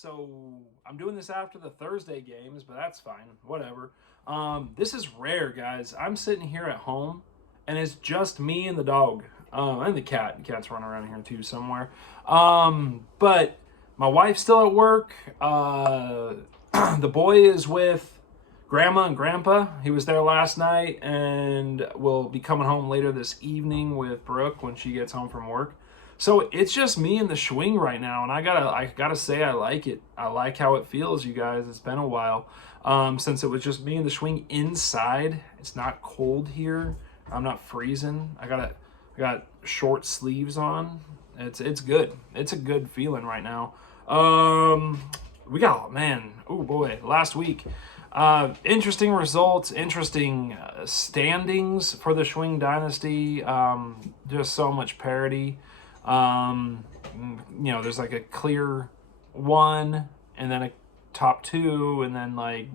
So I'm doing this after the Thursday games, but that's fine. Whatever. This is rare, guys. I'm sitting here at home, and it's just me and the dog, and the cat. The cat's running around here too somewhere. But my wife's still at work. The boy is with grandma and grandpa. He was there last night, and will be coming home later this evening with Brooke when she gets home from work. So it's just me and the swing right now, and I gotta say I like it. I like how it feels, you guys. It's been a while since it was just me and the swing inside. It's not cold here. I'm not freezing. I got short sleeves on. It's good. It's a good feeling right now. We got, man. Oh boy, last week. Interesting results, interesting standings for the Schwing Dynasty. Just so much parity. There's like a clear one, and then a top two, and then like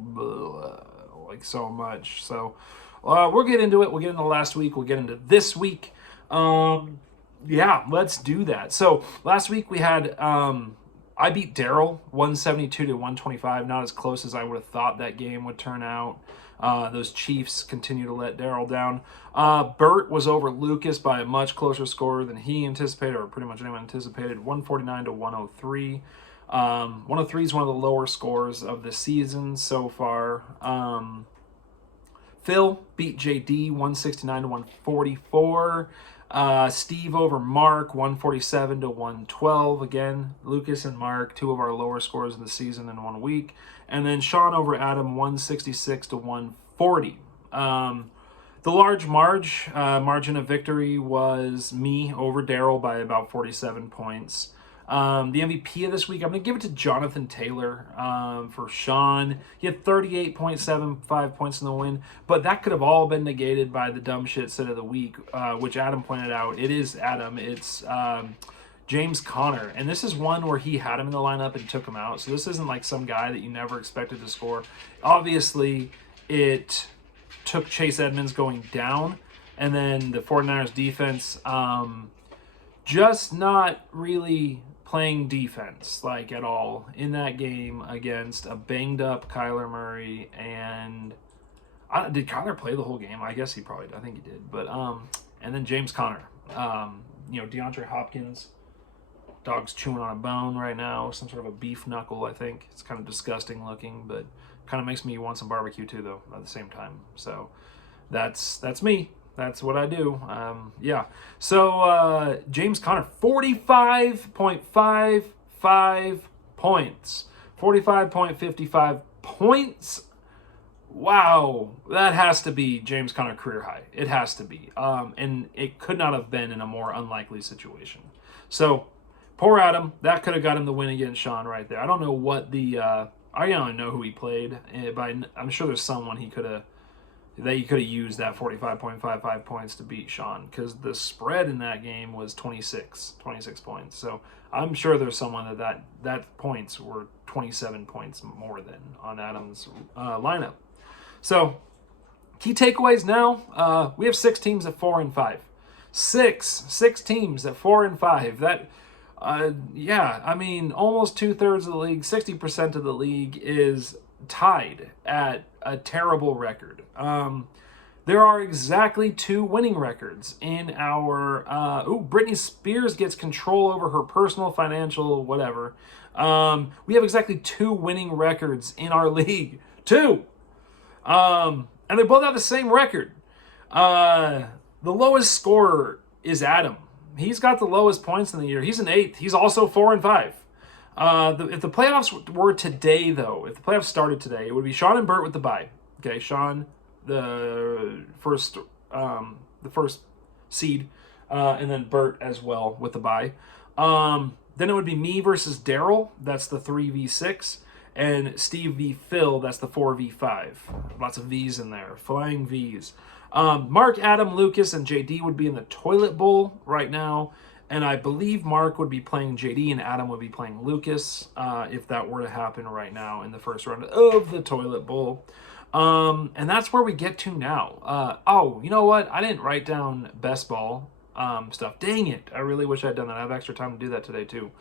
so much. So we'll get into it. We'll get into last week. We'll get into this week. Yeah, let's do that. So last week we had I beat Daryl 172 to 125. Not as close as I would have thought that game would turn out. Those Chiefs continue to let Daryl down. Bert was over Lucas by a much closer score than he anticipated, or pretty much anyone anticipated, 149 to 103. 103 is one of the lower scores of the season so far. Phil beat JD 169 to 144. Steve over Mark 147 to 112. Again, Lucas and Mark, two of our lower scores of the season in 1 week. And then Sean over Adam 166 to 140. The large margin of victory was me over Daryl by about 47 points. The MVP of this week, I'm going to give it to Jonathan Taylor for Sean. He had 38.75 points in the win, but that could have all been negated by the dumb shit sit of the week, which Adam pointed out. It is Adam. It's James Conner. And this is one where he had him in the lineup and took him out. So this isn't like some guy that you never expected to score. Obviously, it took Chase Edmonds going down, and then the 49ers defense just not really playing defense like at all in that game against a banged up Kyler Murray. And did Kyler play the whole game? I guess he probably did. I think he did. But and then James Conner, DeAndre Hopkins, dog's chewing on a bone right now, some sort of a beef knuckle. I think it's kind of disgusting looking, but kind of makes me want some barbecue too, though, at the same time. So that's me. That's what I do. Yeah. So James Conner, 45.55 points. 45.55 points. Wow. That has to be James Conner career high. It has to be. And it could not have been in a more unlikely situation. So poor Adam. That could have got him the win against Sean right there. I don't know what the... I don't know who he played, but I'm sure there's someone he could have used that 45.55 points to beat Sean, because the spread in that game was 26 points. So I'm sure there's someone that points were 27 points more than on Adam's lineup. So key takeaways now, we have 6 teams at 4-5. Six teams at 4-5. That I mean, almost 2/3 of the league, 60% of the league is tied at a terrible record. There are exactly 2 winning records in our... Britney Spears gets control over her personal financial whatever. We have exactly 2 winning records in our league. 2! And they both have the same record. The lowest scorer is Adam. He's got the lowest points in the year. He's an 8th. He's also 4-5. If the playoffs were today, though, if the playoffs started today, it would be Sean and Bert with the bye. Okay, Sean, the first seed, and then Bert as well with the bye. Then it would be me versus Daryl. That's the 3v6. And Steve v. Phil. That's the 4v5. Lots of V's in there. Flying V's. Mark, Adam, Lucas, and JD would be in the toilet bowl right now. And I believe Mark would be playing JD and Adam would be playing Lucas if that were to happen right now in the first round of the toilet bowl. And that's where we get to now. You know what? I didn't write down best ball stuff. Dang it. I really wish I'd done that. I have extra time to do that today too.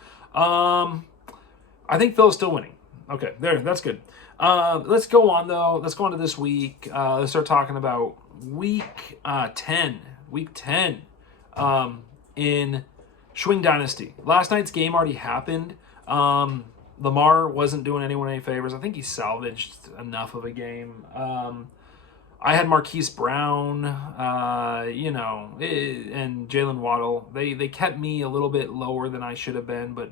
I think Phil's still winning. Okay, there, that's good. Let's go on though. Let's go on to this week. Let's start talking about week 10. Week 10 in Schwing Dynasty. Last night's game already happened. Lamar wasn't doing anyone any favors. I think he salvaged enough of a game. I had Marquise Brown, and Jalen Waddle. They kept me a little bit lower than I should have been, but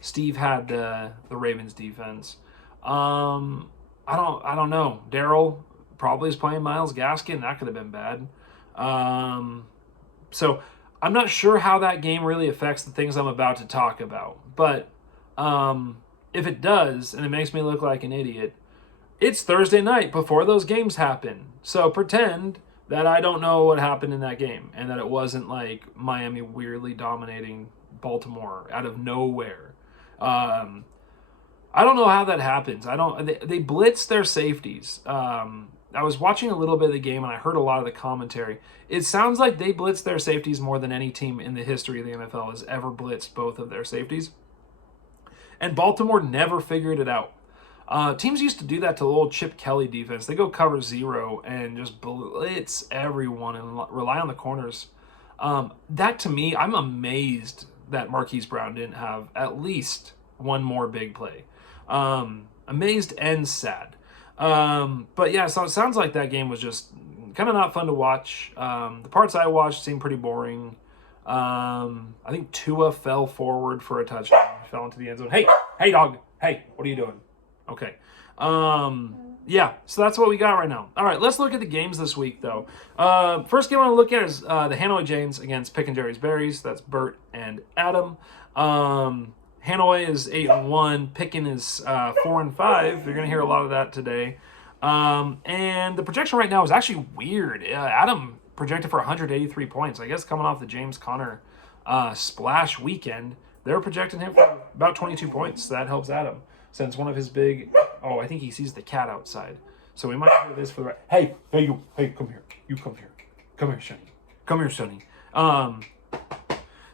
Steve had the Ravens defense. I don't know. Daryl probably is playing Myles Gaskin. That could have been bad. So I'm not sure how that game really affects the things I'm about to talk about. But if it does, and it makes me look like an idiot, it's Thursday night before those games happen. So pretend that I don't know what happened in that game and that it wasn't like Miami weirdly dominating Baltimore out of nowhere. I don't know how that happens. They blitz their safeties. I was watching a little bit of the game and I heard a lot of the commentary. It sounds like they blitz their safeties more than any team in the history of the NFL has ever blitzed both of their safeties. And Baltimore never figured it out. Teams used to do that to the old Chip Kelly defense. They go cover zero and just blitz everyone and rely on the corners. That to me, I'm amazed that Marquise Brown didn't have at least one more big play. Amazed and sad. But yeah, so it sounds like that game was just kind of not fun to watch. The parts I watched seemed pretty boring. I think Tua fell forward for a touchdown. Fell into the end zone. Hey, dog. Hey, what are you doing? Okay. Yeah, so that's what we got right now. All right, let's look at the games this week, though. First game I want to look at is the Hanoi Janes against Pick and Jerry's Berries. That's Bert and Adam. Hanoi is 8-1. Pickin is 4-5. You're going to hear a lot of that today. And the projection right now is actually weird. Adam projected for 183 points. I guess coming off the James Conner splash weekend, they're projecting him for about 22 points. That helps Adam. Since one of his big... Oh, I think he sees the cat outside. So we might hear this for the... Hey, you. Hey, come here. You come here. Come here, Sonny. Come here, Sonny.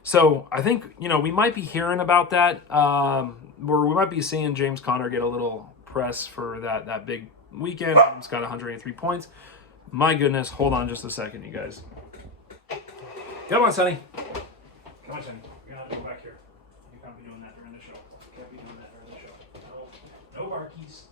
So I think, we might be hearing about that. Where we might be seeing James Conner get a little press for that big weekend. He's got 183 points. My goodness. Hold on just a second, you guys. Come on, Sonny. Come on, Sonny. You're going to go back here. You can't be doing that during the show. You can't be doing that during the show. No barkies.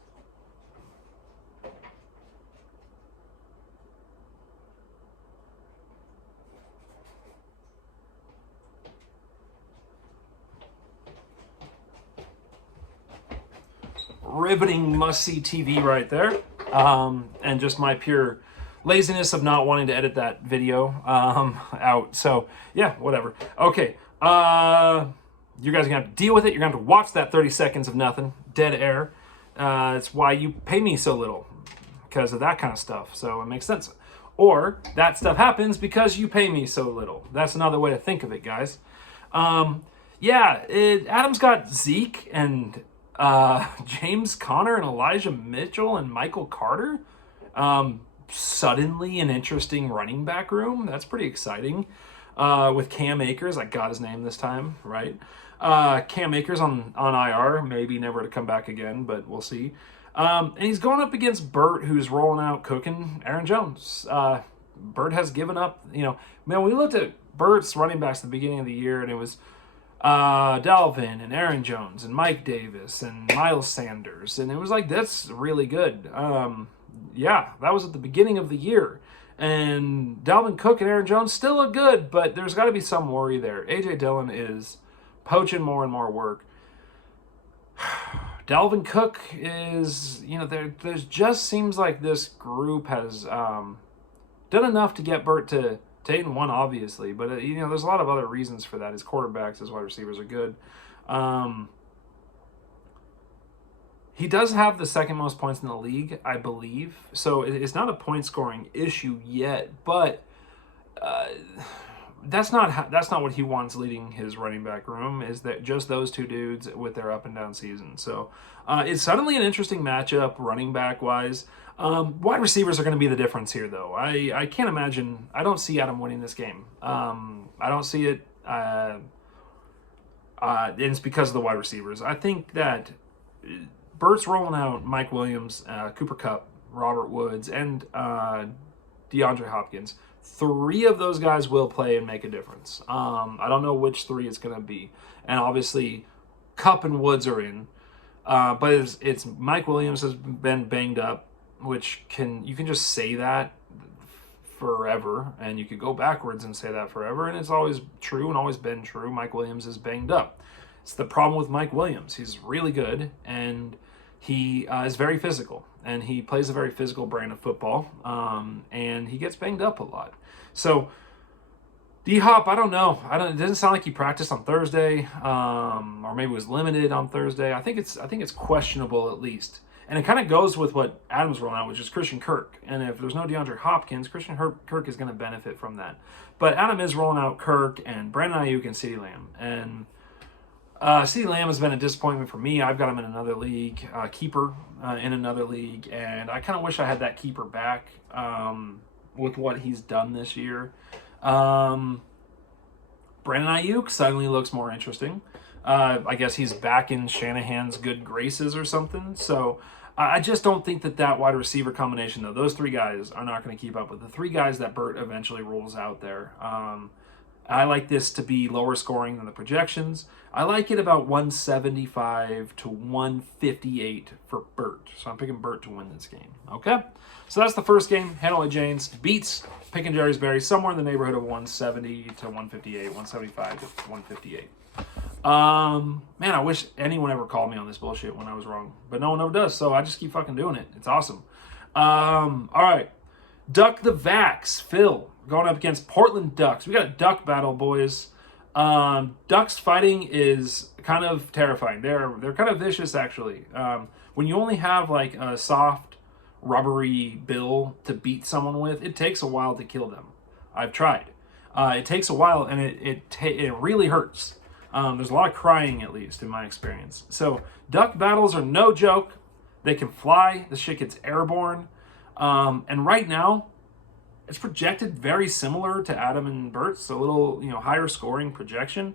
Riveting must-see TV right there. And just my pure laziness of not wanting to edit that video out. So, yeah, whatever. Okay. You guys are going to have to deal with it. You're going to have to watch that 30 seconds of nothing. Dead air. It's why you pay me so little. Because of that kind of stuff. So it makes sense. Or that stuff happens because you pay me so little. That's another way to think of it, guys. Adam's got Zeke and James Conner and Elijah Mitchell and Michael Carter. Suddenly an interesting running back room. That's pretty exciting. With Cam Akers, I got his name this time, right? Cam Akers on IR, maybe never to come back again, but we'll see. And he's going up against Bert, who's rolling out cooking Aaron Jones. Bert has given up, we looked at Bert's running backs at the beginning of the year, and it was Dalvin and Aaron Jones and Mike Davis and Miles Sanders, and it was like, that's really good. That was at the beginning of the year. And Dalvin Cook and Aaron Jones still look good, but there's got to be some worry there. A.J. Dillon is poaching more and more work. Dalvin Cook is, there's just seems like this group has done enough to get Bert to 8-1, obviously. But, there's a lot of other reasons for that. His quarterbacks, his wide receivers are good. He does have the second most points in the league, I believe. So it's not a point-scoring issue yet, but that's not what he wants leading his running back room, is that just those two dudes with their up-and-down season. So it's suddenly an interesting matchup running back-wise. Wide receivers are going to be the difference here, though. I can't imagine. I don't see Adam winning this game. I don't see it. and it's because of the wide receivers. I think that Bert's rolling out Mike Williams, Cooper Kupp, Robert Woods, and DeAndre Hopkins. 3 of those guys will play and make a difference. I don't know which 3 it's going to be. And obviously, Kupp and Woods are in. But it's Mike Williams has been banged up, which you can just say that forever, and you could go backwards and say that forever, and it's always true and always been true. Mike Williams is banged up. It's the problem with Mike Williams. He's really good, and he is very physical, and he plays a very physical brand of football, and he gets banged up a lot. So D-Hop, I don't know. It doesn't sound like he practiced on Thursday, or maybe was limited on Thursday. I think it's questionable at least. And it kind of goes with what Adam's rolling out, which is Christian Kirk. And if there's no DeAndre Hopkins, Christian Kirk is going to benefit from that. But Adam is rolling out Kirk and Brandon Ayuk and CeeDee Lamb. And CeeDee Lamb has been a disappointment for me. I've got him in another league, keeper in another league. And I kind of wish I had that keeper back with what he's done this year. Brandon Ayuk suddenly looks more interesting. I guess he's back in Shanahan's good graces or something. So I just don't think that wide receiver combination, though, those 3 guys are not going to keep up with the 3 guys that Bert eventually rolls out there. I like this to be lower scoring than the projections. I like it about 175 to 158 for Bert. So I'm picking Bert to win this game. Okay? So that's the first game. Hanoi Janes beats Pick and Jerry's Berry somewhere in the neighborhood of 170 to 158, 175 to 158. Man, I wish anyone ever called me on this bullshit when I was wrong, but no one ever does, so I just keep fucking doing it. It's awesome. All right. Duck the Vax, Phil, going up against Portland Ducks. We got a duck battle, boys. Ducks fighting is kind of terrifying. They're kind of vicious, actually. When you only have like a soft, rubbery bill to beat someone with, it takes a while to kill them. I've tried. It takes a while, and it really hurts. There's a lot of crying, at least, in my experience. So, duck battles are no joke. They can fly. The shit gets airborne. And right now, it's projected very similar to Adam and Bert's, a little, higher scoring projection.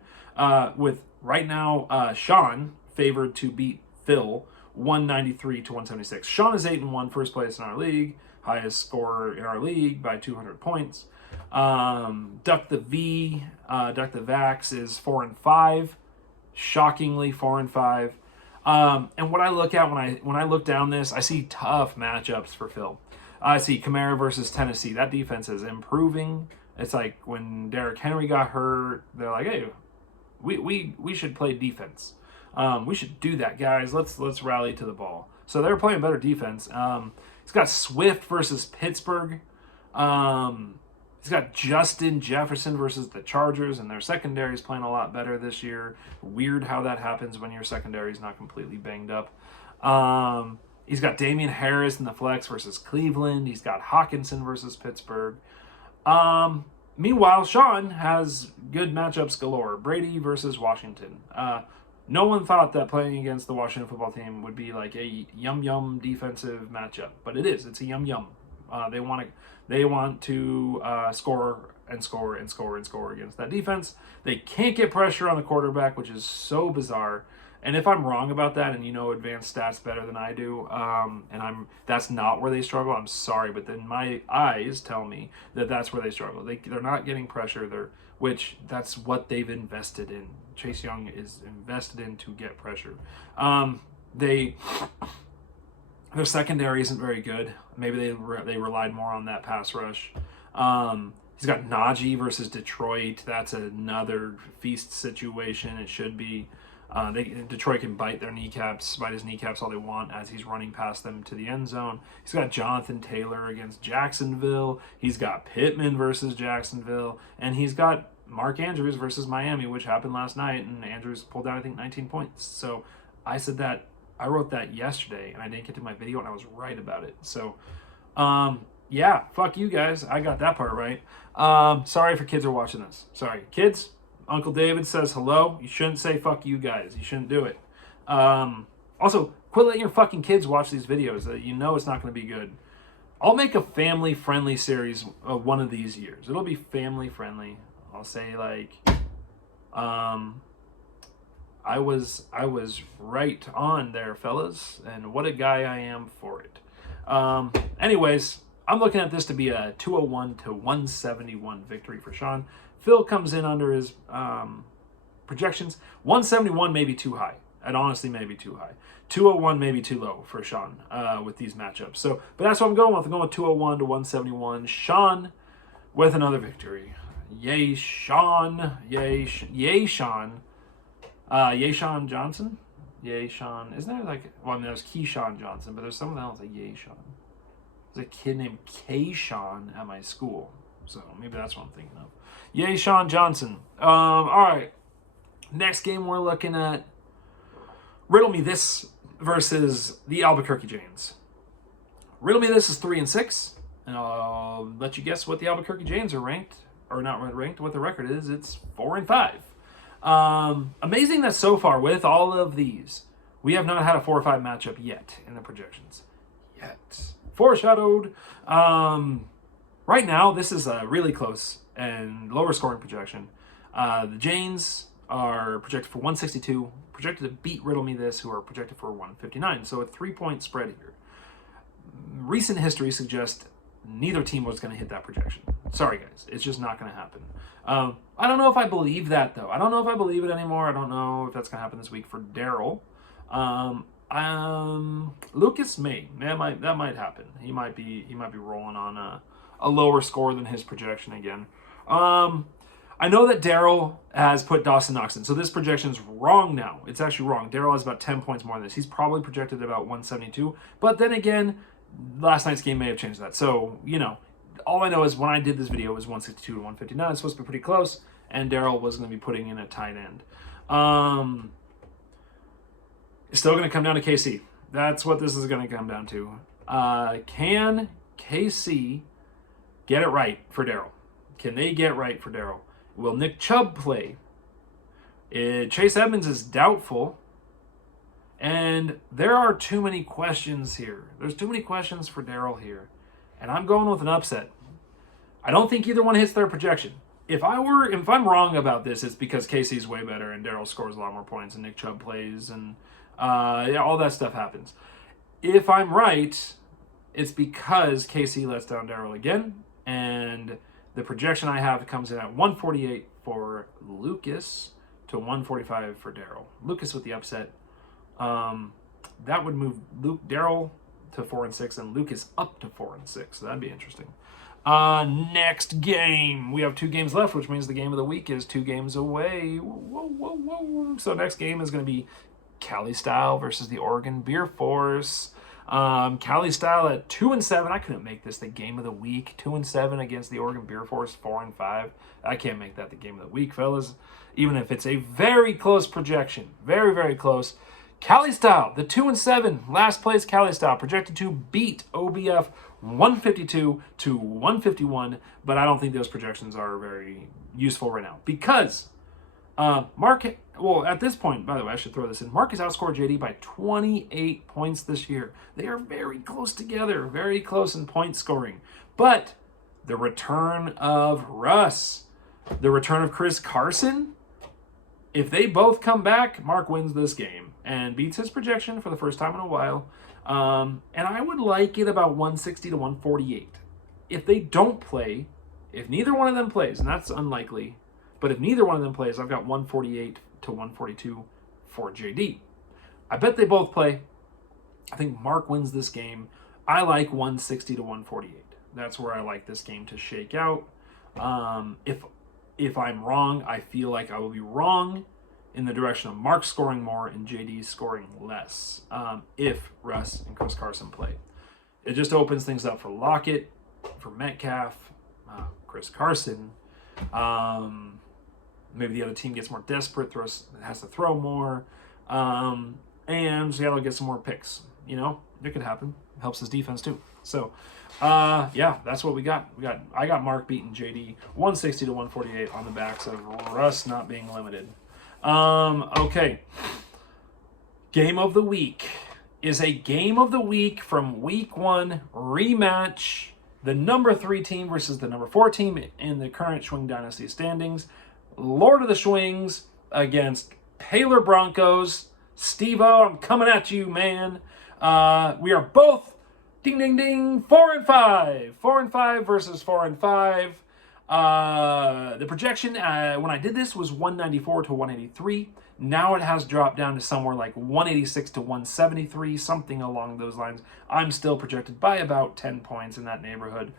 With right now, Sean favored to beat Phil 193 to 176. Sean is 8-1, first place in our league, highest scorer in our league by 200 points. Duck the Vax is 4-5, shockingly 4-5. And what I look at when I look down this, I see tough matchups for Phil. I see Kamara versus Tennessee. That defense is improving. It's like when Derrick Henry got hurt, they're like, hey, we should play defense. We should do that, guys. Let's rally to the ball. So they're playing better defense. He's got Swift versus Pittsburgh. He's got Justin Jefferson versus the Chargers, and their secondary is playing a lot better this year. Weird how that happens when your secondary is not completely banged up. He's got Damian Harris in the flex versus Cleveland. He's got Hawkinson versus Pittsburgh. Meanwhile, Sean has good matchups galore. Brady versus Washington. No one thought that playing against the Washington football team would be like a yum defensive matchup, but it is. It's a yum. They want to score against that defense. They can't get pressure on the quarterback, which is so bizarre. And if I'm wrong about that, and you know advanced stats better than I do, that's not where they struggle, I'm sorry, but then my eyes tell me that that's where they struggle. They're not getting pressure, which that's what they've invested in. Chase Young is invested in to get pressure. Their secondary isn't very good. Maybe they relied more on that pass rush. He's got Najee versus Detroit. That's another feast situation. It should be. Detroit can bite his kneecaps all they want as he's running past them to the end zone. He's got Jonathan Taylor against Jacksonville. He's got Pittman versus Jacksonville. And he's got Mark Andrews versus Miami, which happened last night. And Andrews pulled down, I think, 19 points. So I wrote that yesterday, and I didn't get to my video, and I was right about it. So, yeah, fuck you guys. I got that part right. Sorry if your kids are watching this. Sorry. Kids, Uncle David says hello. You shouldn't say fuck you guys. You shouldn't do it. Also, quit letting your fucking kids watch these videos. You know it's not going to be good. I'll make a family-friendly series one of these years. It'll be family-friendly. I'll say, like, I was right on there, fellas, and what a guy I am for it. Anyways, I'm looking at this to be a 201 to 171 victory for Sean. Phil comes in under his projections. 171 may be too high. It honestly may be too high. 201 may be too low for Sean with these matchups. So, but that's what I'm going with. I'm going with 201 to 171. Sean with another victory. Yay, Sean. Yay, Sean. Yay, Sean Johnson. Yay, Sean. Isn't there like, well, I mean, there's Keyshawn Johnson, but there's someone else like Yay, Sean. There's a kid named Kayshawn at my school. So maybe that's what I'm thinking of. Yay, Sean Johnson. All right. Next game we're looking at Riddle Me This versus the Albuquerque Janes. Riddle Me This is 3-6, and I'll let you guess what the Albuquerque Janes are ranked, or not ranked, what the record is. It's 4-5. Amazing that so far with all of these, we have not had a 4-5 matchup yet in the projections. Yet. Foreshadowed. Right now, this is a really close and lower scoring projection. The Janes are projected for 162, projected to beat Riddle Me This, who are projected for 159. So a 3-point spread here. Recent history suggests neither team was going to hit that projection. Sorry, guys. It's just not going to happen. I don't know if I believe that, though. I don't know if I believe it anymore. I don't know if that's going to happen this week for Daryl. Lucas may. That might happen. He might be rolling on a lower score than his projection again. I know that Daryl has put Dawson Knox in, so this projection's wrong now. It's actually wrong. Daryl has about 10 points more than this. He's probably projected at about 172, but then again, last night's game may have changed that. So, you know, all I know is when I did this video, it was 162 to 159. It's supposed to be pretty close, and Daryl was going to be putting in a tight end. It's still going to come down to KC. That's what this is going to come down to. Can KC get it right for Daryl? Can they get right for Daryl? Will Nick Chubb play? Chase Edmonds is doubtful. And there are too many questions here. There's too many questions for Daryl here. And I'm going with an upset. I don't think either one hits their projection. If I'm wrong about this, it's because KC's way better and Daryl scores a lot more points and Nick Chubb plays and all that stuff happens. If I'm right, it's because KC lets down Daryl again, and the projection I have comes in at 148 for Lucas to 145 for Daryl. Lucas with the upset. That would move Daryl to 4-6 and Lucas up to 4-6. So that'd be interesting. Next game. We have 2 games left, which means the game of the week is 2 games away. Whoa. So next game is going to be Cali Style versus the Oregon Beer Force. Cali Style at 2-7. I couldn't make this the game of the week. 2-7 against the Oregon Beer Force, 4-5. I can't make that the game of the week, fellas. Even if it's a very close projection. Very, very close. Cali Style, the 2-7, last place Cali Style, projected to beat OBF 152 to 151, but I don't think those projections are very useful right now because at this point, by the way, I should throw this in. Mark has outscored JD by 28 points this year. They are very close together, very close in point scoring. But the return of Russ, the return of Chris Carson, if they both come back, Mark wins this game and beats his projection for the first time in a while. And I would like it about 160 to 148. If they don't play, if neither one of them plays, and that's unlikely, but if neither one of them plays, I've got 148 to 142 for JD. I bet they both play. I think Mark wins this game. I like 160 to 148. That's where I like this game to shake out. If I'm wrong, I feel like I will be wrong in the direction of Mark scoring more and JD scoring less if Russ and Chris Carson play. It just opens things up for Lockett, for Metcalf, Chris Carson. Maybe the other team gets more desperate, has to throw more, and Seattle gets some more picks. You know, it could happen. It helps his defense too. So, yeah, that's what we got. I got Mark beating JD 160 to 148 on the backs of Russ not being limited. Okay. Game of the week is a game of the week from week 1 rematch. The number 3 team versus the number 4 team in the current Schwing Dynasty standings. Lord of the Schwings against Baylor Broncos. Steve-O, I'm coming at you, man. We are both, ding, ding, ding, 4-5. 4-5 versus 4-5. The projection when I did this was 194 to 183. Now it has dropped down to somewhere like 186 to 173, something along those lines. I'm still projected by about 10 points in that neighborhood.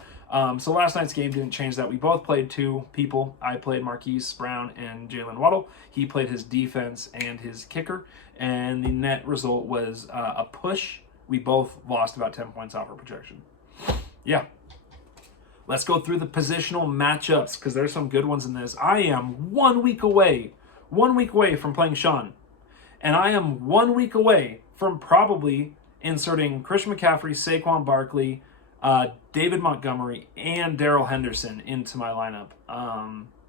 So last night's game didn't change that. We both played two people. I played Marquise Brown and Jalen Waddle. He played his defense and his kicker. And the net result was a push. We both lost about 10 points off our projection. Yeah. Let's go through the positional matchups because there's some good ones in this. I am 1 week away from playing Sean. And I am 1 week away from probably inserting Christian McCaffrey, Saquon Barkley, David Montgomery, and Darrell Henderson into my lineup.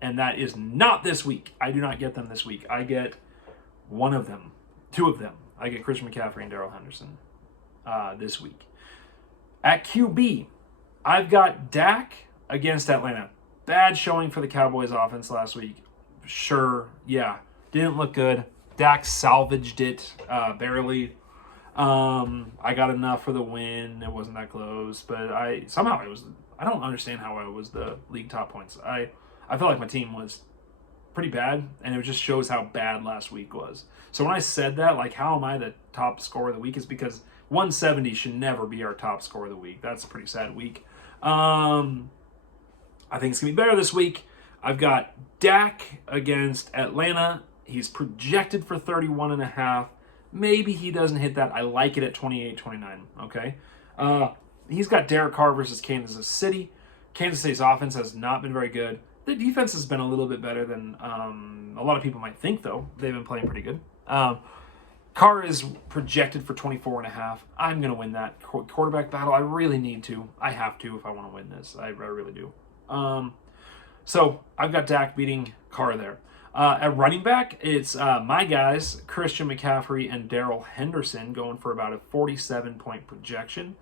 And that is not this week. I do not get them this week. I get one of them, two of them. I get Christian McCaffrey and Darrell Henderson this week. At QB, I've got Dak against Atlanta. Bad showing for the Cowboys offense last week. Sure, yeah. Didn't look good. Dak salvaged it barely. I got enough for the win. It wasn't that close, but I don't understand how I was the league top points. I felt like my team was pretty bad, and it just shows how bad last week was. So when I said that, like, how am I the top scorer of the week, is because 170 should never be our top score of the week. That's a pretty sad week. I think it's going to be better this week. I've got Dak against Atlanta. He's projected for 31.5. Maybe he doesn't hit that. I like it at 28-29, okay? He's got Derek Carr versus Kansas City. Kansas City's offense has not been very good. The defense has been a little bit better than a lot of people might think, though. They've been playing pretty good. Carr is projected for 24.5. I'm going to win that quarterback battle. I really need to. I have to if I want to win this. I really do. So I've got Dak beating Carr there. At running back, it's my guys, Christian McCaffrey and Darrell Henderson, going for about a 47-point projection.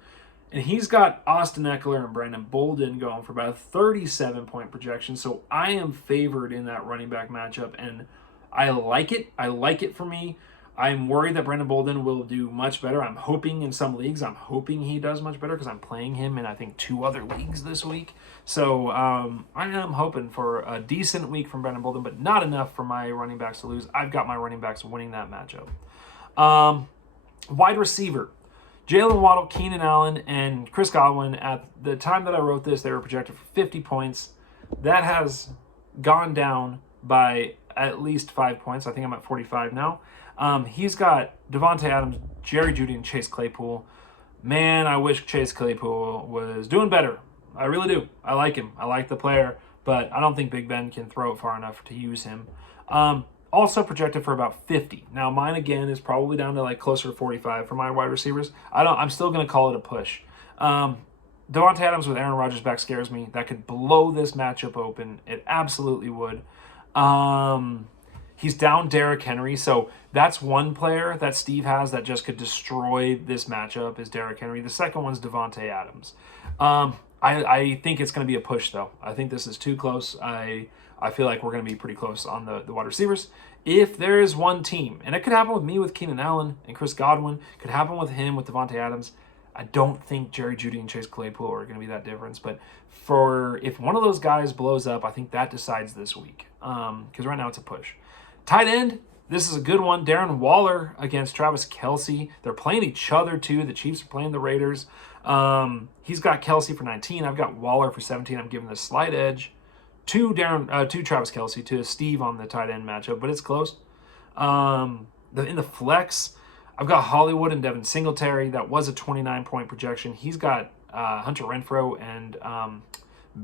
And he's got Austin Eckler and Brandon Bolden going for about a 37-point projection. So I am favored in that running back matchup, and I like it. I like it for me. I'm worried that Brandon Bolden will do much better. I'm hoping in some leagues, he does much better because I'm playing him in, I think, 2 other leagues this week. So I am hoping for a decent week from Brandon Bolden, but not enough for my running backs to lose. I've got my running backs winning that matchup. Wide receiver. Jalen Waddle, Keenan Allen, and Chris Godwin. At the time that I wrote this, they were projected for 50 points. That has gone down by at least 5 points. I think I'm at 45 now. He's got Devontae Adams, Jerry Jeudy, and Chase Claypool. Man, I wish Chase Claypool was doing better. I really do. I like him. I like the player, but I don't think Big Ben can throw it far enough to use him. Also projected for about 50. Now, mine again is probably down to like closer to 45 for my wide receivers. I'm still going to call it a push. Devontae Adams with Aaron Rodgers back scares me. That could blow this matchup open. It absolutely would. He's down Derrick Henry, so that's one player that Steve has that just could destroy this matchup is Derrick Henry. The second one's Devontae Adams. I think it's going to be a push, though. I think this is too close. I feel like we're going to be pretty close on the wide receivers. If there is one team, and it could happen with me with Keenan Allen and Chris Godwin, could happen with him with Devontae Adams. I don't think Jerry Jeudy and Chase Claypool are going to be that difference. But if one of those guys blows up, I think that decides this week. Because right now it's a push. Tight end, this is a good one. Darren Waller against Travis Kelce. They're playing each other, too. The Chiefs are playing the Raiders. He's got Kelce for 19. I've got Waller for 17. I'm giving the slight edge to Travis Kelce, to Steve on the tight end matchup, but it's close. In the flex, I've got Hollywood and Devin Singletary. That was a 29-point projection. He's got Hunter Renfrow and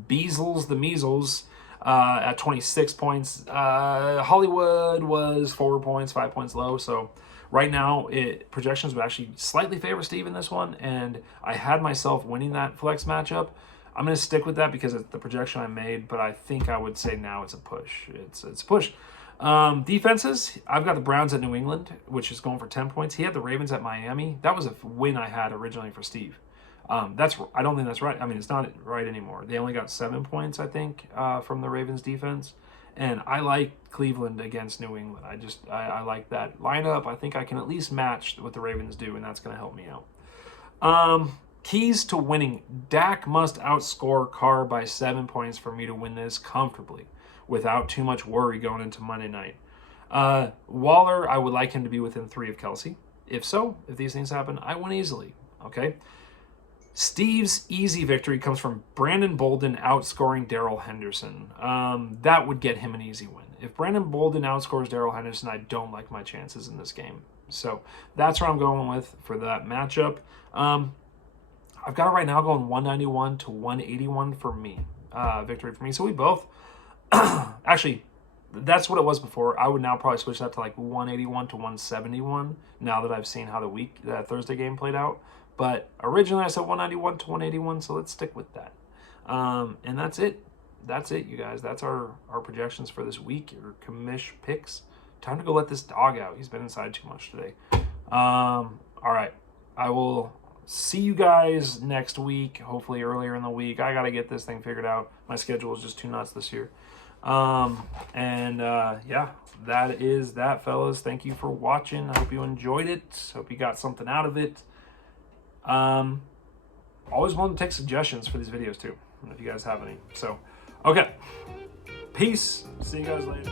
Beasles, the Measles, at 26 points. Hollywood was 4 points, 5 points low. So right now, projections would actually slightly favor Steve in this one, and I had myself winning that flex matchup. I'm going to stick with that because it's the projection I made, but I think I would say now it's a push. It's a push. Defenses, I've got the Browns at New England, which is going for 10 points. He had the Ravens at Miami. That was a win I had originally for Steve. I don't think that's right. I mean, it's not right anymore. They only got 7 points, I think, from the Ravens defense. And I like Cleveland against New England. I like that lineup. I think I can at least match what the Ravens do, and that's going to help me out. Keys to winning. Dak must outscore Carr by 7 points for me to win this comfortably without too much worry going into Monday night. Waller, I would like him to be within 3 of Kelsey. If so, if these things happen, I win easily. Okay. Steve's easy victory comes from Brandon Bolden outscoring Darrell Henderson. That would get him an easy win. If Brandon Bolden outscores Darrell Henderson, I don't like my chances in this game. So that's where I'm going with for that matchup. I've got it right now going 191 to 181 for me. Victory for me. So we both... Actually, that's what it was before. I would now probably switch that to like 181 to 171 now that I've seen how the Thursday game played out. But originally I said 191 to 181, so let's stick with that. And that's it. That's it, you guys. That's our projections for this week, your commish picks. Time to go let this dog out. He's been inside too much today. All right. I will see you guys next week, hopefully earlier in the week. I got to get this thing figured out. My schedule is just too nuts this year. Yeah, that is that, fellas. Thank you for watching. I hope you enjoyed it. Hope you got something out of it. Always willing to take suggestions for these videos too, if you guys have any. So, okay. Peace. See you guys later.